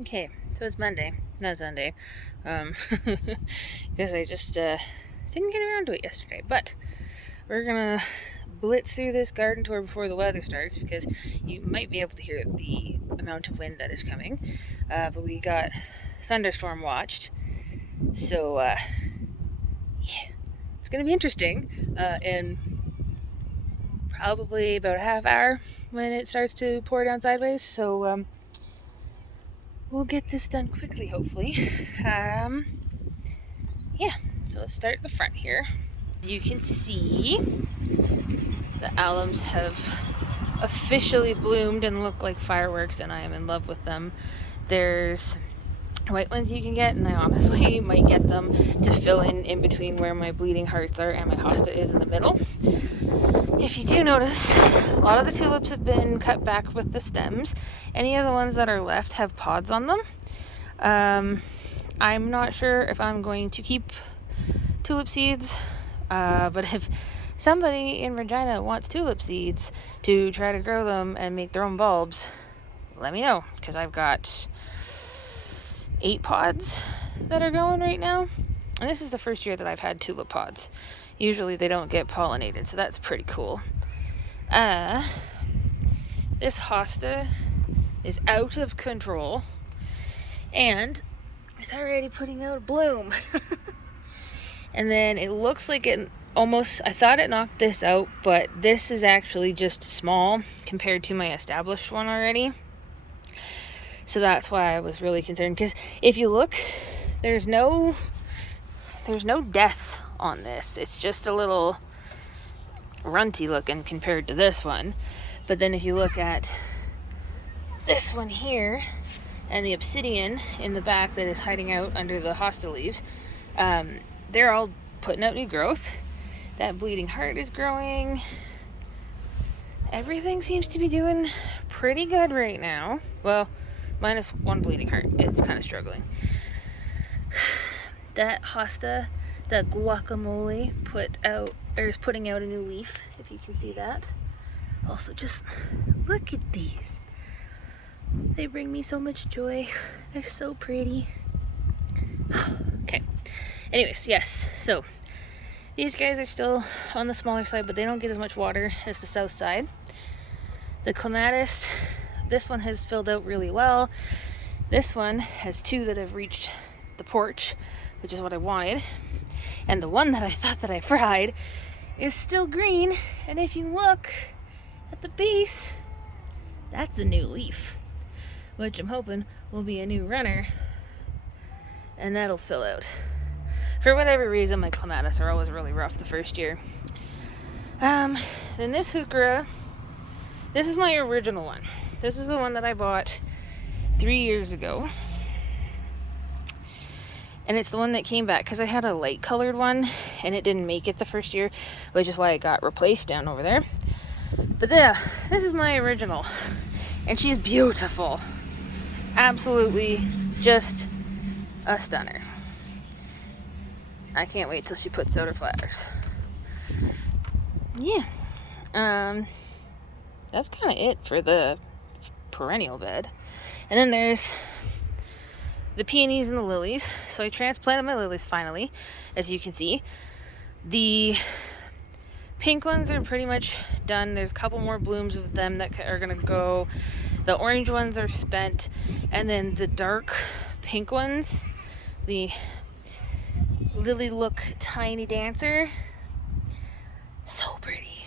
Okay, so it's Monday, not Sunday, because I just didn't get around to it yesterday. But we're gonna blitz through this garden tour before the weather starts, because you might be able to hear the amount of wind that is coming. But we got thunderstorm watched, so yeah, it's gonna be interesting. In probably about a half hour when it starts to pour down sideways. So we'll get this done quickly, hopefully. Yeah, so let's start at the front here. As you can see, the alums have officially bloomed and look like fireworks, and I am in love with them. There's white ones you can get, and I honestly might get them to fill in between where my bleeding hearts are and my hosta is in the middle. If you do notice, a lot of the tulips have been cut back with the stems. Any of the ones that are left have pods on them. I'm not sure if I'm going to keep tulip seeds, but if somebody in Regina wants tulip seeds to try to grow them and make their own bulbs, let me know, because I've got 8 pods that are going right now, and this is the first year that I've had tulip pods. Usually they don't get pollinated, so that's pretty cool. This hosta is out of control, and it's already putting out a bloom. And then it looks like it almost, I thought it knocked this out, but this is actually just small compared to my established one already. So that's why I was really concerned, because if you look, there's no death on this. It's just a little runty looking compared to this one. But then if you look at this one here and the obsidian in the back that is hiding out under the hosta leaves, they're all putting out new growth. That bleeding heart is growing. Everything seems to be doing pretty good right now. Well, minus one bleeding heart. It's kind of struggling. That hosta, that guacamole, is putting out a new leaf, if you can see that. Also, just look at these. They bring me so much joy. They're so pretty. Okay. Anyways, yes. So these guys are still on the smaller side, but they don't get as much water as the south side. The clematis, this one has filled out really well. This one has 2 that have reached the porch, which is what I wanted. And the one that I thought that I fried is still green. And if you look at the base, that's the new leaf, which I'm hoping will be a new runner, and that'll fill out. For whatever reason, my clematis are always really rough the first year. Then this heuchera, this is my original one. This is the one that I bought 3 years ago. And it's the one that came back, because I had a light colored one and it didn't make it the first year, which is why it got replaced down over there. But yeah, this is my original. And she's beautiful. Absolutely just a stunner. I can't wait till she puts out her flowers. Yeah. That's kind of it for the perennial bed. And then there's the peonies and the lilies. So I transplanted my lilies finally, as you can see. The pink ones are pretty much done. There's a couple more blooms of them that are going to go. The orange ones are spent. And then the dark pink ones, the Lily Look Tiny Dancer, so pretty.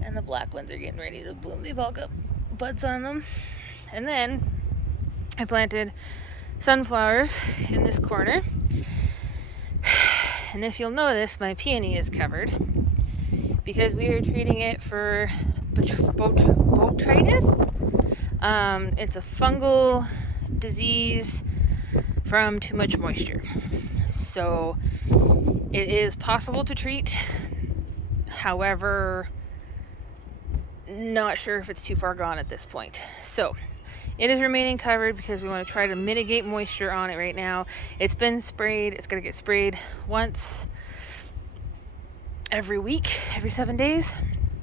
And the black ones are getting ready to bloom. They've all got buds on them. And then I planted sunflowers in this corner. And if you'll notice, my peony is covered because we are treating it for botrytis. It's a fungal disease from too much moisture. So it is possible to treat. However, not sure if it's too far gone at this point. So it is remaining covered because we want to try to mitigate moisture on it right now. It's been sprayed. It's going to get sprayed once every week, every 7 days,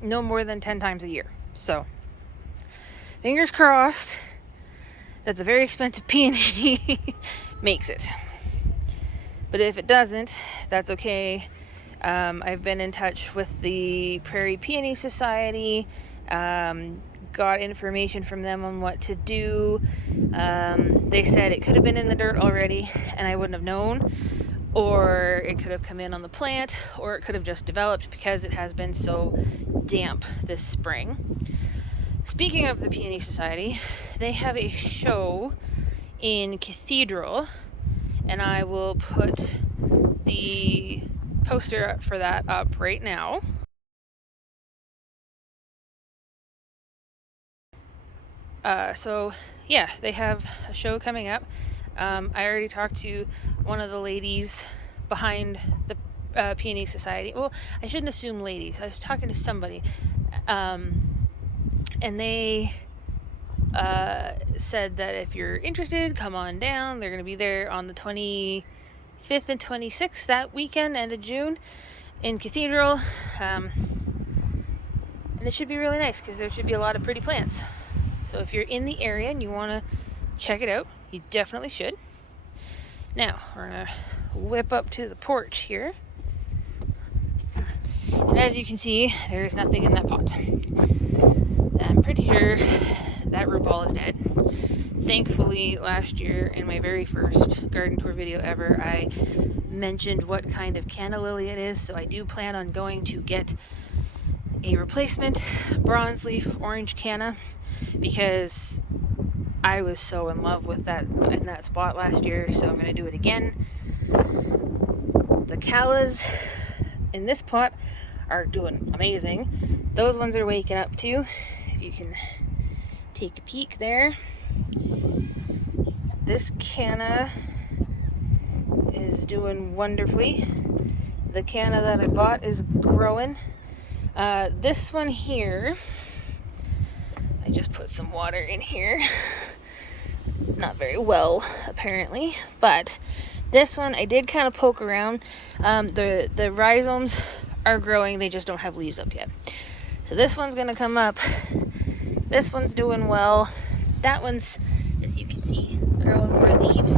no more than 10 times a year. So fingers crossed that the very expensive peony makes it. But if it doesn't, that's okay. I've been in touch with the Prairie Peony Society, got information from them on what to do. They said it could have been in the dirt already and I wouldn't have known, or it could have come in on the plant, or it could have just developed because it has been so damp this spring. Speaking of the Peony Society, they have a show in Cathedral, and I will put the poster for that up right now. So yeah, they have a show coming up. I already talked to one of the ladies behind the Peony Society. Well, I shouldn't assume ladies. I was talking to somebody, and they said that if you're interested, come on down. They're going to be there on the 25th and 26th, that weekend, end of June, in Cathedral. And it should be really nice because there should be a lot of pretty plants. So if you're in the area and you want to check it out, you definitely should. Now, we're going to whip up to the porch here. And as you can see, there's nothing in that pot. I'm pretty sure that root ball is dead. Thankfully, last year in my very first garden tour video ever, I mentioned what kind of canna lily it is, so I do plan on going to get a replacement bronze leaf orange canna, because I was so in love with that in that spot last year, so I'm going to do it again. The callas in this pot are doing amazing. Those ones are waking up too. If you can take a peek there. This canna is doing wonderfully. The canna that I bought is growing. This one here, I just put some water in here. Not very well, apparently, but this one I did kind of poke around. The rhizomes are growing, they just don't have leaves up yet. So this one's gonna come up. This one's doing well. That one's, as you can see, growing more leaves.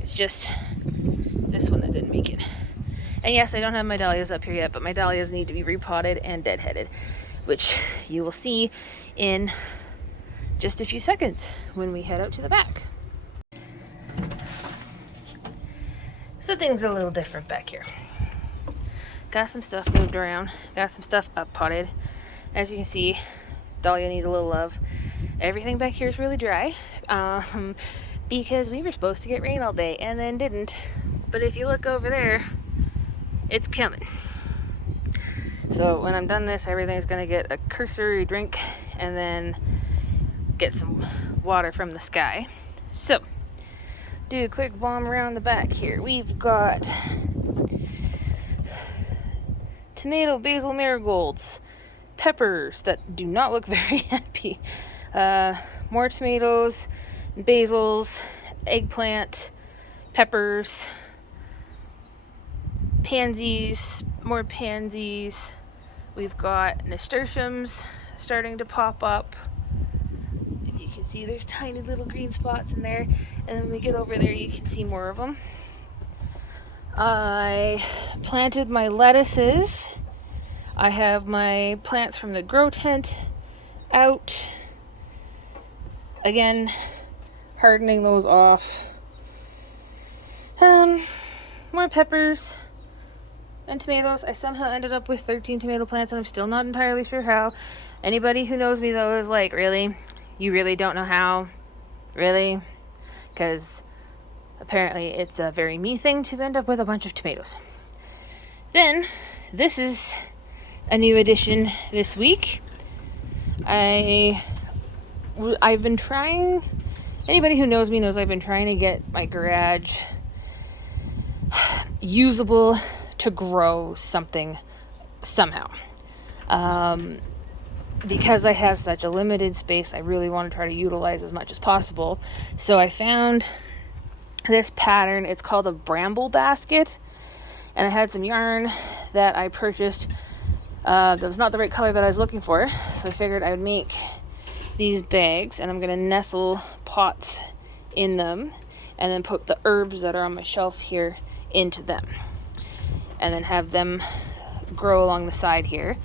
It's just this one that didn't make it. And yes, I don't have my dahlias up here yet, but my dahlias need to be repotted and deadheaded, which you will see in just a few seconds when we head out to the back. So things are a little different back here. Got some stuff moved around, got some stuff up potted. As you can see, dahlia needs a little love. Everything back here is really dry, because we were supposed to get rain all day and then didn't. But if you look over there, it's coming. So when I'm done this, everything's gonna get a cursory drink and then get some water from the sky. So, do a quick bomb around the back here. We've got tomato basil marigolds, peppers that do not look very happy, more tomatoes, basils, eggplant, peppers, pansies, more pansies. We've got nasturtiums starting to pop up. If you can see, there's tiny little green spots in there, and then when we get over there you can see more of them. I planted my lettuces. I have my plants from the grow tent out. Again, hardening those off. More peppers and tomatoes. I somehow ended up with 13 tomato plants, and I'm still not entirely sure how. Anybody who knows me though is like, really? You really don't know how? Really? Because apparently it's a very me thing to end up with a bunch of tomatoes. Then, this is a new addition this week. I've been trying, anybody who knows me knows I've been trying to get my garage usable to grow something somehow. Because I have such a limited space, I really want to try to utilize as much as possible. So I found this pattern. It's called a bramble basket, and I had some yarn that I purchased that was not the right color that I was looking for, so I figured I would make these bags, and I'm going to nestle pots in them and then put the herbs that are on my shelf here into them and then have them grow along the side here.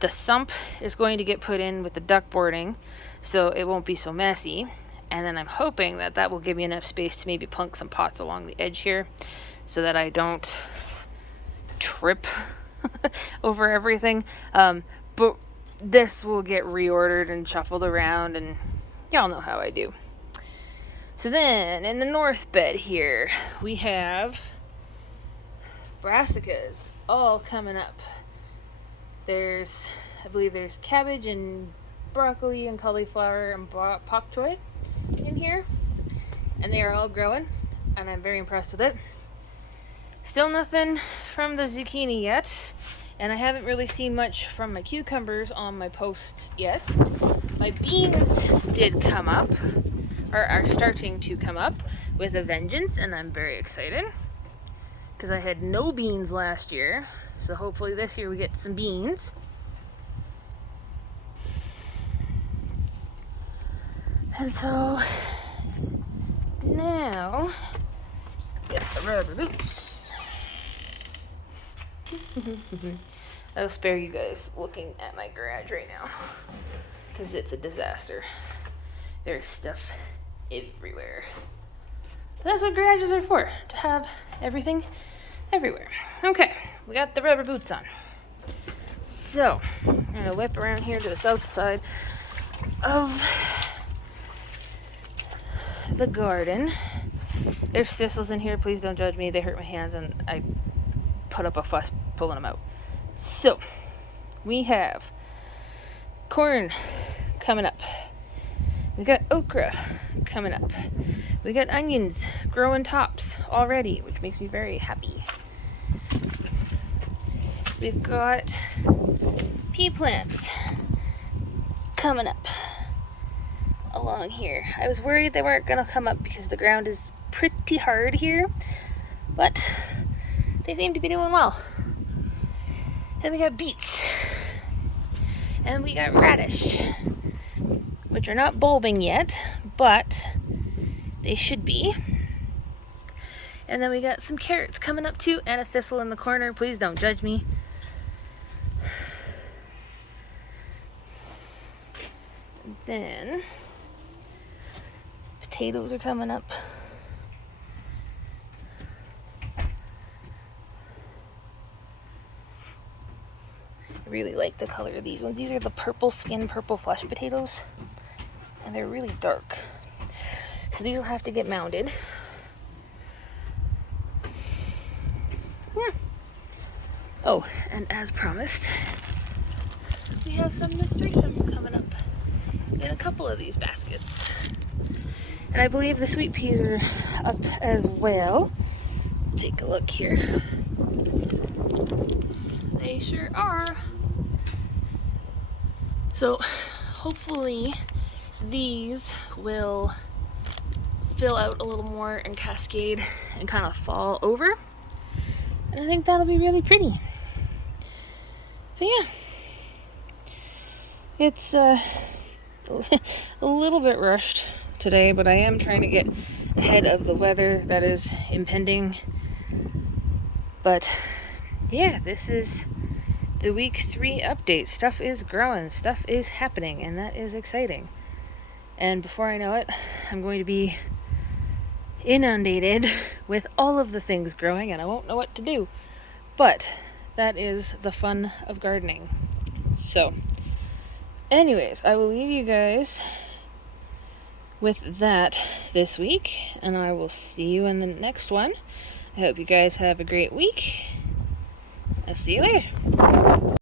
The sump is going to get put in with the duck boarding so it won't be so messy, and then I'm hoping that that will give me enough space to maybe plunk some pots along the edge here so that I don't trip over everything. But this will get reordered and shuffled around, and y'all know how I do. So then in the north bed here we have brassicas all coming up. I believe there's cabbage and broccoli and cauliflower and bok choy in here, and they are all growing, and I'm very impressed with it. Still nothing from the zucchini yet, and I haven't really seen much from my cucumbers on my posts yet. My beans did come up, or are starting to come up with a vengeance, and I'm very excited because I had no beans last year, so hopefully this year we get some beans. And so now get the rubber boots. I'll spare you guys looking at my garage right now because it's a disaster. There's stuff everywhere. But that's what garages are for, to have everything everywhere. Okay, we got the rubber boots on. So I'm gonna whip around here to the south side of the garden. There's thistles in here. Please don't judge me. They hurt my hands and I put up a fuss pulling them out. So we have corn coming up. We got okra coming up. We got onions growing tops already, which makes me very happy. We've got pea plants coming up along here. I was worried they weren't gonna come up because the ground is pretty hard here, but they seem to be doing well. Then we got beets, and we got radish, which are not bulbing yet, but they should be. And then we got some carrots coming up too, and a thistle in the corner. Please don't judge me. And then potatoes are coming up. I really like the color of these ones. These are the purple skin, purple flesh potatoes, and they're really dark. So these will have to get mounded. Yeah. Oh, and as promised, we have some nasturtiums coming up in a couple of these baskets. And I believe the sweet peas are up as well. Take a look here. They sure are. So hopefully these will fill out a little more and cascade and kind of fall over. And I think that'll be really pretty. But yeah, it's a little bit rushed today, but I am trying to get ahead of the weather that is impending. But yeah, this is the week 3 update. Stuff is growing, stuff is happening, and that is exciting. And before I know it, I'm going to be inundated with all of the things growing, and I won't know what to do. But that is the fun of gardening. So anyways, I will leave you guys with that this week, and I will see you in the next one. I hope you guys have a great week. I'll see you later.